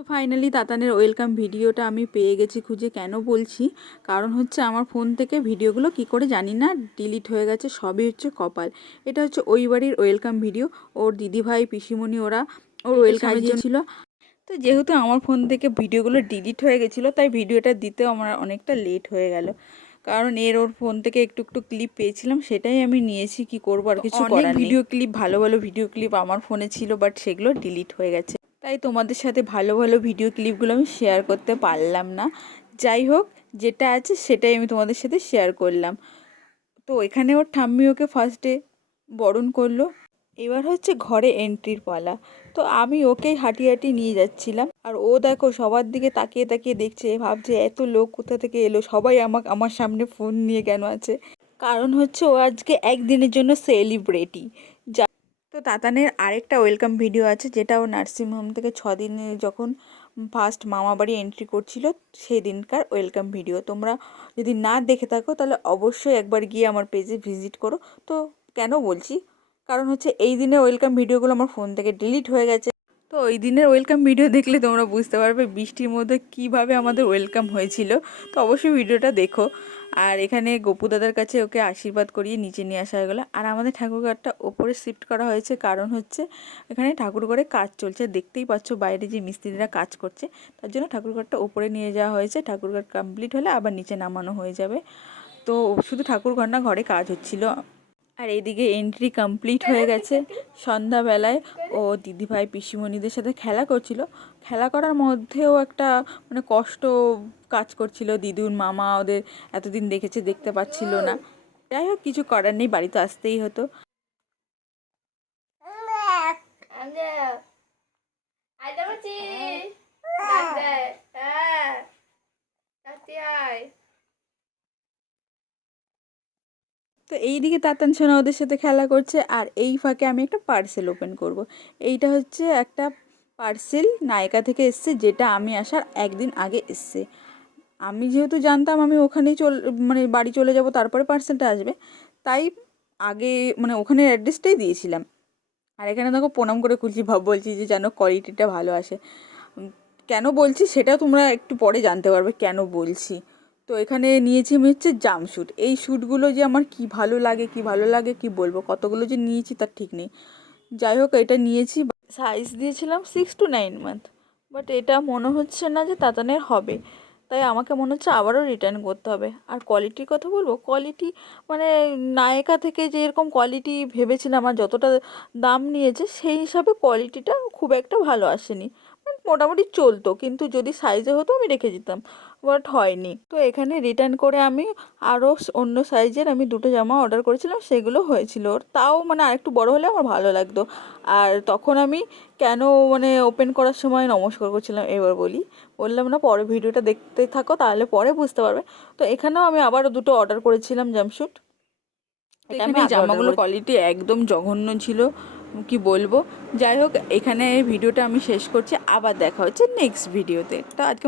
তো finally তাতানের welcome ভিডিওটা আমি পেয়ে গেছি খুঁজে। কেন বলছি, কারণ হচ্ছে আমার ফোন থেকে ভিডিওগুলো কি করে জানি না ডিলিট হয়ে গেছে। সবই হচ্ছে কপাল। এটা হচ্ছে ওই বাড়ির ওয়েলকাম ভিডিও। ওর দিদিভাই পিসিমণি ওরা ওর ওয়েলকামের জন্য ছিল। তো যেহেতু আমার ফোন থেকে ভিডিওগুলো ডিলিট হয়ে গেছিলো, তাই ভিডিওটা দিতেও আমার অনেকটা লেট হয়ে গেল। কারণ ওর ফোন থেকে একটু একটু ক্লিপ পেয়েছিলাম, সেটাই আমি নিয়েছি। কি করবো, আর কিছু করার নেই। ভিডিও ক্লিপ, ভালো ভালো ভিডিও ক্লিপ আমার ফোনে ছিল, বাট সেগুলো ডিলিট হয়ে গেছে। তাই তোমাদের সাথে ভালো ভালো ভিডিও ক্লিপগুলো আমি শেয়ার করতে পারলাম না। যাই হোক, যেটা আছে সেটাই আমি তোমাদের সাথে শেয়ার করলাম। তো এখানে ওর ঠাম্মি ওকে ফার্স্টে বরণ করলো। এবার হচ্ছে ঘরে এন্ট্রির পালা। তো আমি ওকেই হাঁটিয়ে হাঁটিয়ে নিয়ে যাচ্ছিলাম, আর ও দেখো সবার দিকে তাকিয়ে তাকিয়ে দেখছে, ভাবছে এত লোক কোথা থেকে এলো, সবাই আমার সামনে ফোন নিয়ে কেন আছে। কারণ হচ্ছে ও আজকে একদিনের জন্য সেলিব্রিটি। তো তাতানের আরেকটা ওয়েলকাম ভিডিও আছে, যেটা ও নার্সিংহোম থেকে 6 দিনে যখন ফার্স্ট মামা বাড়ি এন্ট্রি করছিল সেই দিনকার ওয়েলকাম ভিডিও। তোমরা যদি না দেখে থাকো তাহলে অবশ্যই একবার গিয়ে আমার পেজে ভিজিট করো। তো কেন বলছি, কারণ হচ্ছে এই দিনের ওয়েলকাম ভিডিওগুলো আমার ফোন থেকে ডিলিট হয়ে গেছে। তো ওই দিনের ওয়েলকাম ভিডিও দেখলে তোমরা বুঝতে পারবে বৃষ্টির মধ্যে কিভাবে আমাদের ওয়েলকাম হয়েছিল। তো অবশ্যই ভিডিওটা দেখো। আর এখানে গপু দাদার কাছে ওকে আশীর্বাদ করিয়ে নিচে নিয়ে আসা হয়ে গেলো। আর আমাদের ঠাকুরঘরটা ওপরে শিফট করা হয়েছে, কারণ হচ্ছে এখানে ঠাকুরঘরে কাজ চলছে। দেখতেই পাচ্ছ বাইরে যে মিস্ত্রিরা কাজ করছে, তার জন্য ঠাকুরঘরটা ওপরে নিয়ে যাওয়া হয়েছে। ঠাকুরঘর কমপ্লিট হলে আবার নিচে নামানো হয়ে যাবে। তো শুধু ঠাকুরঘর না, ঘরে কাজ হচ্ছিল। আর এইদিকে এন্ট্রি কমপ্লিট হয়ে গেছে। সন্ধ্যাবেলায় ও দিদিভাই পিসিমণিদের সাথে খেলা করছিল। খেলা করার মধ্যেও একটা কষ্ট কাজ করছিল। দিদুর মামা ওদের এতদিন দেখেছে, দেখতে পাচ্ছিল না। যাই হোক, কিছু করার নেই, বাড়িতে আসতেই হতো। তো এইদিকে তাতান সোনা ওদের সাথে খেলা করছে, আর এই ফাঁকে আমি একটা পার্সেল ওপেন করব। এইটা হচ্ছে একটা পার্সেল নায়িকা থেকে এসছে, যেটা আমি আসার একদিন আগে এসছে। আমি যেহেতু জানতাম আমি ওখানেই বাড়ি চলে যাব, তারপরে পার্সেলটা আসবে, তাই আগে ওখানে অ্যাড্রেসটাই দিয়েছিলাম। আর এখানে দেখো প্রণাম করে খুলছি, বলছি যে যেন কোয়ালিটিটা ভালো আসে। কেন বলছি সেটা তোমরা একটু পরে জানতে পারবে কেন বলছি। তো এখানে নিয়েছি আমি হচ্ছে জামশুট। এই শ্যুটগুলো যে আমার কি ভালো লাগে কি বলবো, কতগুলো যে নিয়েছি তার ঠিক নেই। যাই হোক, এটা নিয়েছি। সাইজ দিয়েছিলাম 6 to 9 মান্থ, বাট এটা মনে হচ্ছে না যে তাতানের হবে। তাই আমাকে মনে হচ্ছে আবারও রিটার্ন করতে হবে। আর কোয়ালিটির কথা বলবো, কোয়ালিটি নায়িকা থেকে যে এরকম কোয়ালিটি ভেবেছিলাম, আর যতটা দাম নিয়েছে সেই হিসাবে কোয়ালিটিটা খুব একটা ভালো আসেনি। মোটামুটি চলতো, কিন্তু যদি সাইজে হতো আমি রেখে দিতাম, বাট হয়নি। তো এখানে রিটার্ন করে আমি আরও অন্য সাইজের আমি 2টো জামা অর্ডার করেছিলাম, সেগুলো হয়েছিল ওর। তাও আরেকটু বড় হলে আমার ভালো লাগতো। আর তখন আমি কেন ওপেন করার সময় নমস্কার করছিলাম, এবার বললাম না, পরে ভিডিওটা দেখতে থাকো তাহলে পরে বুঝতে পারবে। তো এখানেও আমি আবারও 2টো অর্ডার করেছিলাম জাম্পস্যুট। এখানে জামাগুলোর কোয়ালিটি একদম জঘন্য ছিল, কি বলবো। যাই হোক, এখানে ভিডিওটা আমি শেষ করছি। আবার দেখা হচ্ছে নেক্সট ভিডিওতে। তো আজকে